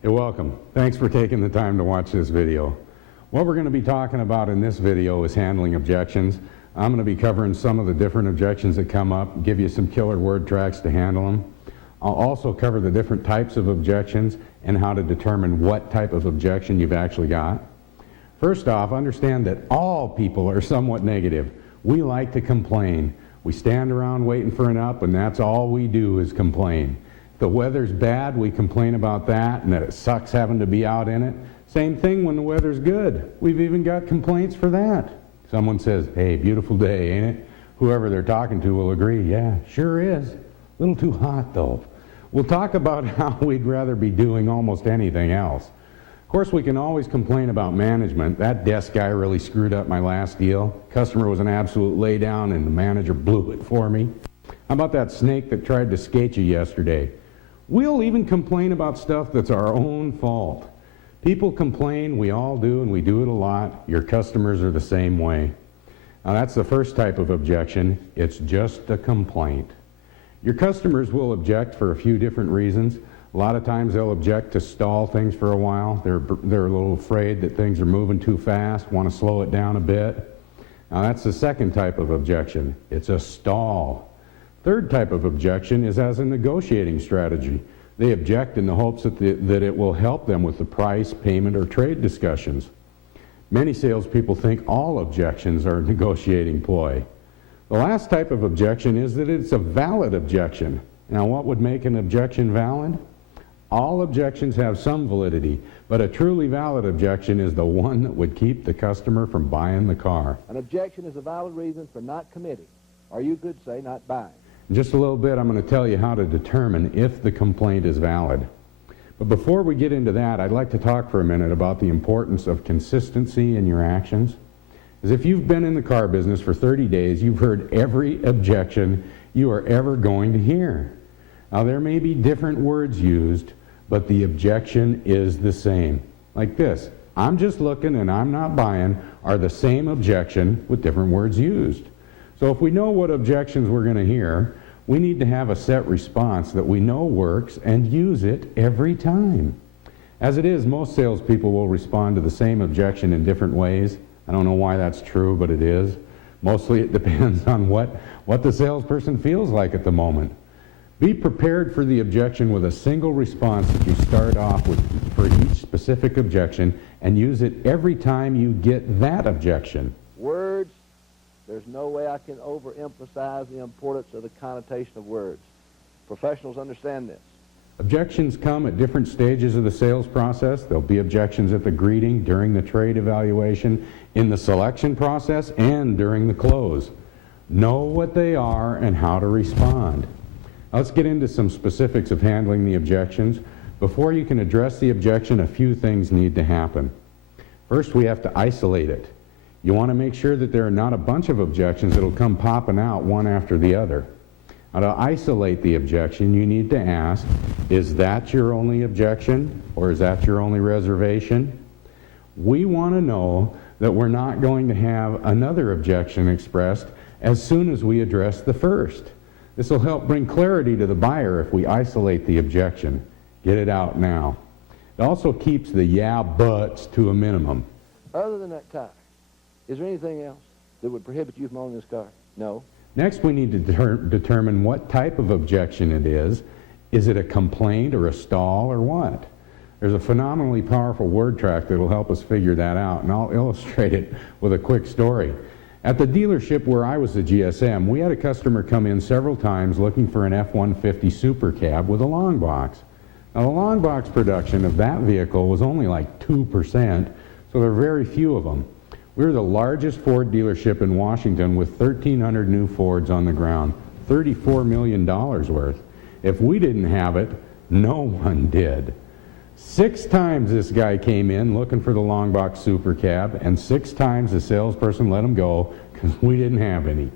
You're welcome. Thanks for taking the time to watch this video. What we're going to be talking about in this video is handling objections. I'm going to be covering some of the different objections that come up, give you some killer word tracks to handle them. I'll also cover the different types of objections and how to determine what type of objection you've actually got. First off, understand that all people are somewhat negative. We like to complain. We stand around waiting for an up, and that's all we do is complain. If the weather's bad, we complain about that and that it sucks having to be out in it. Same thing when the weather's good. We've even got complaints for that. Someone says, hey, beautiful day, ain't it? Whoever they're talking to will agree, yeah, sure is. A little too hot, though. We'll talk about how we'd rather be doing almost anything else. Of course, we can always complain about management. That desk guy really screwed up my last deal. Customer was an absolute laydown, and the manager blew it for me. How about that snake that tried to skate you yesterday? We'll even complain about stuff that's our own fault. People complain, we all do, and we do it a lot. Your customers are the same way. Now, that's the first type of objection. It's just a complaint. Your customers will object for a few different reasons. A lot of times they'll object to stall things for a while. They're a little afraid that things are moving too fast, want to slow it down a bit. Now, that's the second type of objection. It's a stall. Third type of objection is as a negotiating strategy. They object in the hopes that it will help them with the price, payment, or trade discussions. Many salespeople think all objections are a negotiating ploy. The last type of objection is that it's a valid objection. Now, what would make an objection valid? All objections have some validity, but a truly valid objection is the one that would keep the customer from buying the car. An objection is a valid reason for not committing, or you could say not buying. In just a little bit, I'm going to tell you how to determine if the complaint is valid. But before we get into that, I'd like to talk for a minute about the importance of consistency in your actions. As if you've been in the car business for 30 days, you've heard every objection you are ever going to hear. Now, there may be different words used, but the objection is the same. Like this, I'm just looking and I'm not buying, are the same objection with different words used. So if we know what objections we're going to hear, we need to have a set response that we know works and use it every time. As it is, most salespeople will respond to the same objection in different ways. I don't know why that's true, but it is. Mostly it depends on what the salesperson feels like at the moment. Be prepared for the objection with a single response that you start off with for each specific objection and use it every time you get that objection. Words, there's no way I can overemphasize the importance of the connotation of words. Professionals understand this. Objections come at different stages of the sales process. There'll be objections at the greeting, during the trade evaluation, in the selection process, and during the close. Know what they are and how to respond. Let's get into some specifics of handling the objections. Before you can address the objection, a few things need to happen. First, we have to isolate it. You want to make sure that there are not a bunch of objections that'll come popping out one after the other. Now, to isolate the objection, you need to ask, is that your only objection, or is that your only reservation? We want to know that we're not going to have another objection expressed as soon as we address the first. This will help bring clarity to the buyer if we isolate the objection. Get it out now. It also keeps the yeah buts to a minimum. Other than that tire, is there anything else that would prohibit you from owning this car? No. Next, we need to determine what type of objection it is. Is it a complaint or a stall or what? There's a phenomenally powerful word track that will help us figure that out, and I'll illustrate it with a quick story. At the dealership where I was the GSM, we had a customer come in several times looking for an F-150 Super Cab with a long box. Now, the long box production of that vehicle was only like 2%, so there are very few of them. We were the largest Ford dealership in Washington with 1,300 new Fords on the ground, $34 million worth. If we didn't have it, no one did. 6 times this guy came in looking for the long box Super Cab, and 6 times the salesperson let him go because we didn't have any.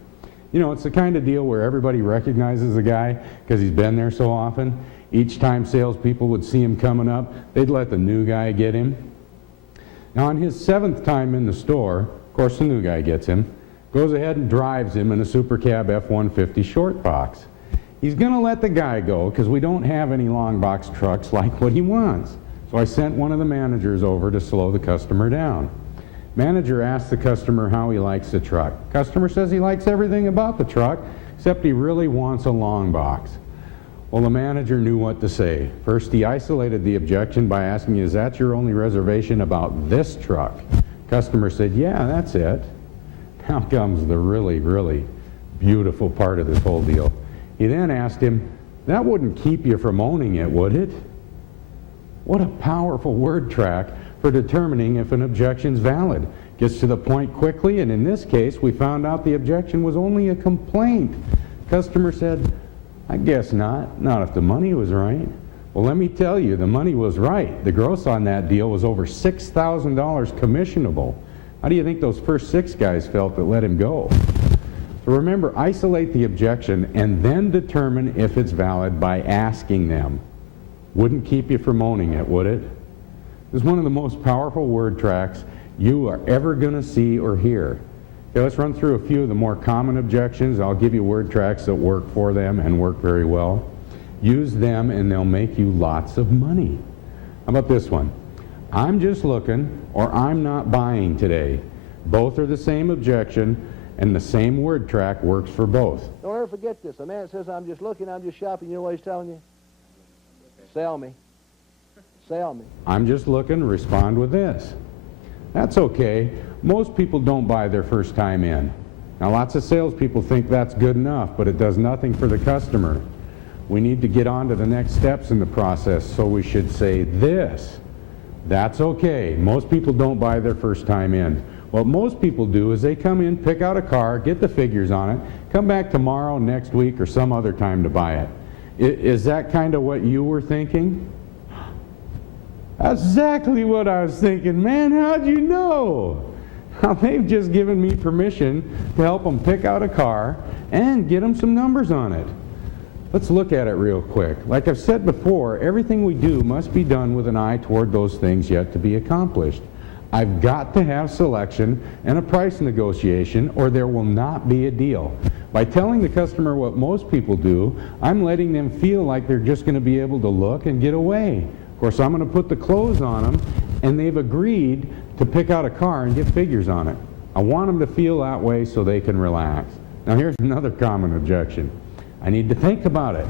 You know, it's the kind of deal where everybody recognizes the guy because he's been there so often. Each time salespeople would see him coming up, they'd let the new guy get him. Now, on his 7th time in the store, of course the new guy gets him, goes ahead and drives him in a Super Cab F-150 short box. He's going to let the guy go because we don't have any long box trucks like what he wants. So I sent one of the managers over to slow the customer down. Manager asked the customer how he likes the truck. Customer says he likes everything about the truck, except he really wants a long box. Well, the manager knew what to say. First, he isolated the objection by asking, is that your only reservation about this truck? Customer said, yeah, that's it. Now comes the really, really beautiful part of this whole deal. He then asked him, that wouldn't keep you from owning it, would it? What a powerful word track for determining if an objection's valid. Gets to the point quickly, and in this case, we found out the objection was only a complaint. Customer said, I guess not if the money was right. Well, let me tell you, the money was right. The gross on that deal was over $6,000 commissionable. How do you think those first 6 guys felt that let him go? So remember, isolate the objection and then determine if it's valid by asking them. Wouldn't keep you from owning it, would it? This is one of the most powerful word tracks you are ever going to see or hear. Okay, let's run through a few of the more common objections. I'll give you word tracks that work for them and work very well. Use them and they'll make you lots of money. How about this one? I'm just looking, or I'm not buying today. Both are the same objection, and the same word track works for both. Don't ever forget this. A man says, I'm just looking, I'm just shopping. You know what he's telling you? Sell me. Sell me. I'm just looking, respond with this. That's okay. Most people don't buy their first time in. Now, lots of salespeople think that's good enough, but it does nothing for the customer. We need to get on to the next steps in the process, so we should say this. That's okay. Most people don't buy their first time in. What most people do is they come in, pick out a car, get the figures on it, come back tomorrow, next week, or some other time to buy it. Is that kind of what you were thinking? That's exactly what I was thinking. Man, how'd you know? Now, they've just given me permission to help them pick out a car and get them some numbers on it. Let's look at it real quick. Like I've said before, everything we do must be done with an eye toward those things yet to be accomplished. I've got to have selection and a price negotiation, or there will not be a deal. By telling the customer what most people do, I'm letting them feel like they're just going to be able to look and get away. Of course, I'm going to put the clothes on them, and they've agreed to pick out a car and get figures on it. I want them to feel that way so they can relax. Now, here's another common objection. I need to think about it.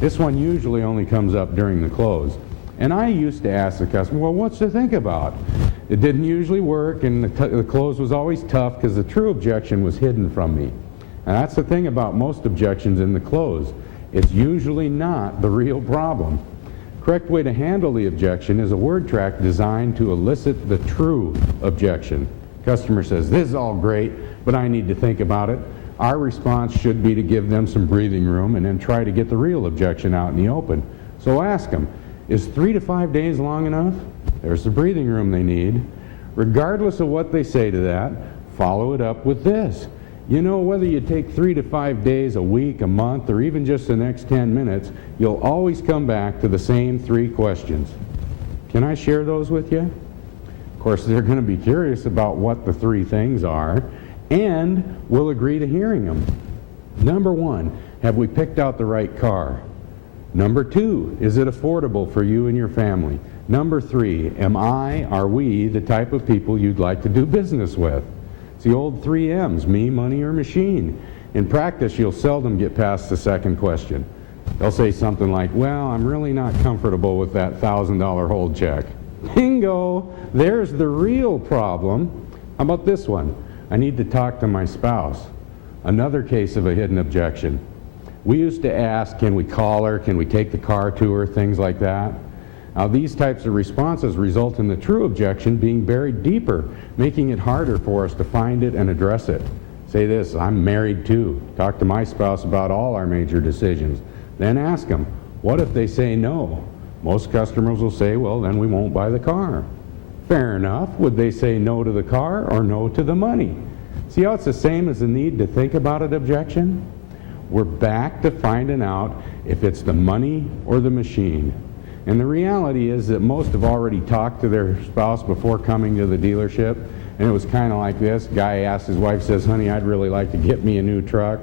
This one usually only comes up during the close. And I used to ask the customer, well, what's to think about? It didn't usually work, and the close was always tough because the true objection was hidden from me. And that's the thing about most objections in the close. It's usually not the real problem. Correct way to handle the objection is a word track designed to elicit the true objection. Customer says, this is all great, but I need to think about it. Our response should be to give them some breathing room and then try to get the real objection out in the open. So ask them, is 3 to 5 days long enough? There's the breathing room they need. Regardless of what they say to that, follow it up with this. You know, whether you take 3 to 5 days, a week, a month, or even just the next 10 minutes, you'll always come back to the same 3 questions. Can I share those with you? Of course, they're going to be curious about what the 3 things are, and will agree to hearing them. Number 1, have we picked out the right car? Number 2, is it affordable for you and your family? Number 3, are we the type of people you'd like to do business with? It's the old 3 M's, me, money, or machine. In practice, you'll seldom get past the second question. They'll say something like, well, I'm really not comfortable with that $1,000 hold check. Bingo! There's the real problem. How about this one? I need to talk to my spouse. Another case of a hidden objection. We used to ask, can we call her, can we take the car to her, things like that. Now, these types of responses result in the true objection being buried deeper, making it harder for us to find it and address it. Say this, I'm married too. Talk to my spouse about all our major decisions. Then ask them, what if they say no? Most customers will say, well, then we won't buy the car. Fair enough. Would they say no to the car or no to the money? See how it's the same as the need to think about an objection? We're back to finding out if it's the money or the machine. And the reality is that most have already talked to their spouse before coming to the dealership, and it was kind of like this. Guy asks his wife, says, honey, I'd really like to get me a new truck.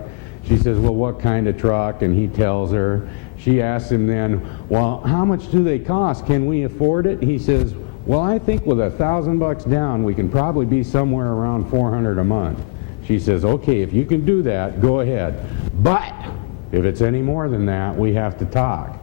She says, well, what kind of truck? And he tells her. She asks him then, well, how much do they cost? Can we afford it? He says, well, I think with $1,000 down, we can probably be somewhere around $400 a month. She says, okay, if you can do that, go ahead. But if it's any more than that, we have to talk.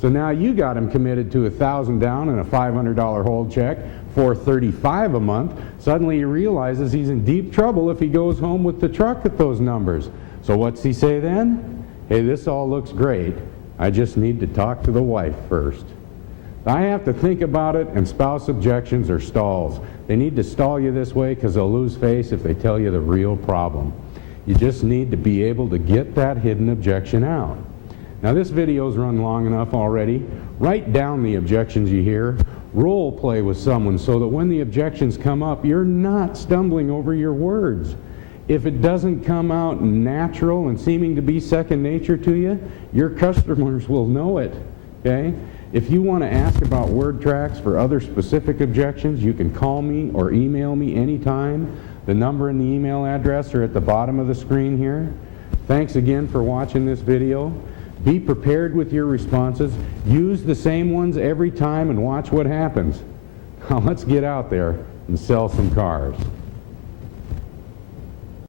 So now you got him committed to $1,000 down and a $500 hold check, $435 a month. Suddenly he realizes he's in deep trouble if he goes home with the truck at those numbers. So what's he say then? Hey, this all looks great. I just need to talk to the wife first. I have to think about it, and spouse objections are stalls. They need to stall you this way because they'll lose face if they tell you the real problem. You just need to be able to get that hidden objection out. Now this video's run long enough already. Write down the objections you hear. Role play with someone so that when the objections come up, you're not stumbling over your words. If it doesn't come out natural and seeming to be second nature to you, your customers will know it, okay? If you want to ask about word tracks for other specific objections, you can call me or email me anytime. The number and the email address are at the bottom of the screen here. Thanks again for watching this video. Be prepared with your responses. Use the same ones every time and watch what happens. Now let's get out there and sell some cars.